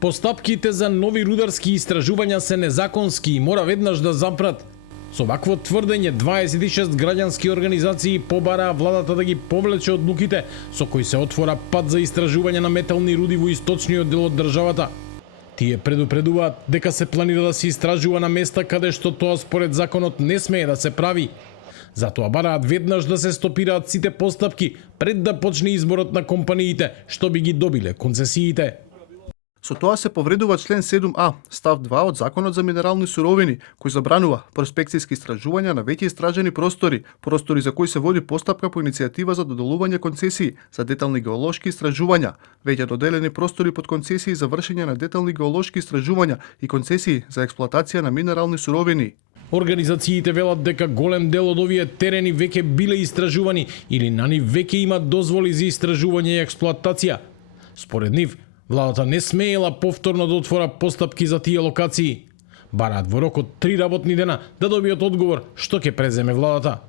Постапките за нови рударски истражувања се незаконски и мора веднаш да запрат. Со вакво тврдење 26 граѓански организации побараа владата да ги повлече одлуките со кои се отвора пат за истражување на метални руди во источниот дел од државата. Тие предупредуваат дека се планира да се истражува на места каде што тоа според законот не смее да се прави. Затоа бараат веднаш да се стопираат сите постапки пред да почне изборот на компаниите што би ги добиле концесиите. Со тоа се повредува член 7а, став 2 од Законот за минерални суровини, кој забранува проспекцијски истражувања на веќе истражени простори за кои се води постапка по иницијатива за доделување концесии за детални геолошки истражувања, веќе доделени простори под концесии за вршење на детални геолошки истражувања и концесии за експлоатација на минерални суровини. Организациите велат дека голем дел од овие терени веќе биле истражувани или на нив веќе имат дозволи за истражување и експлоатација. Според нив, владата не смеела повторно да отвора постапки за тие локации. Бараат во рок од 3 работни дена да добијат одговор што ќе преземе владата.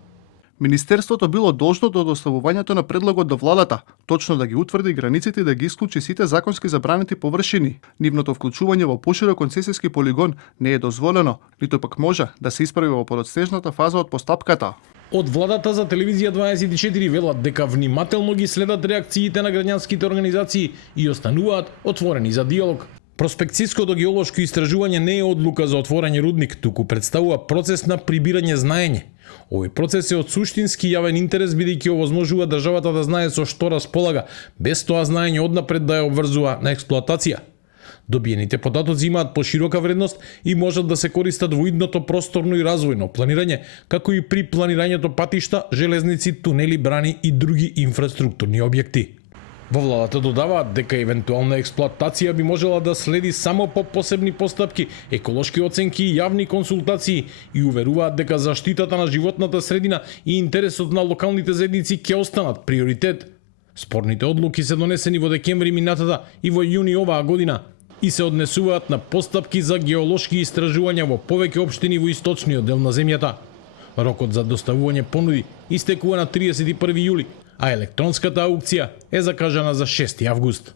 Министерството било должно до доставувањето на предлогот до владата, точно да ги утврди границите и да ги исклучи сите законски забранети површини. Нивното вклучување во поширок концесиски полигон не е дозволено, ниту пак може да се исправи во подоцнежната фаза од постапката. Од владата за телевизија 24 велат дека внимателно ги следат реакциите на граѓанските организации и остануваат отворени за диалог. Проспекцијското геолошко истражување не е одлука за отворање рудник, туку представува процес на прибирање знаење. Овој процес е од суштински јавен интерес бидејќи овозможува државата да знае со што располага, без тоа знаење однапред да ја обврзува на експлоатација. Добиените податоци имаат поширока вредност и можат да се користат во идното просторно и развојно планирање, како и при планирањето патишта, железници, тунели, брани и други инфраструктурни објекти. Во владата додаваат дека евентуална експлоатација би можела да следи само по посебни постапки, еколошки оценки и јавни консултации и уверуваат дека заштитата на животната средина и интересот на локалните заедници ќе останат приоритет. Спорните одлуки се донесени во декември минатата и во јуни оваа година и се однесуваат на постапки за геолошки истражувања во повеќе општини во источниот дел на земјата. Рокот за доставување понуди истекува на 31 јули, а електронската аукција е закажана за 6 август.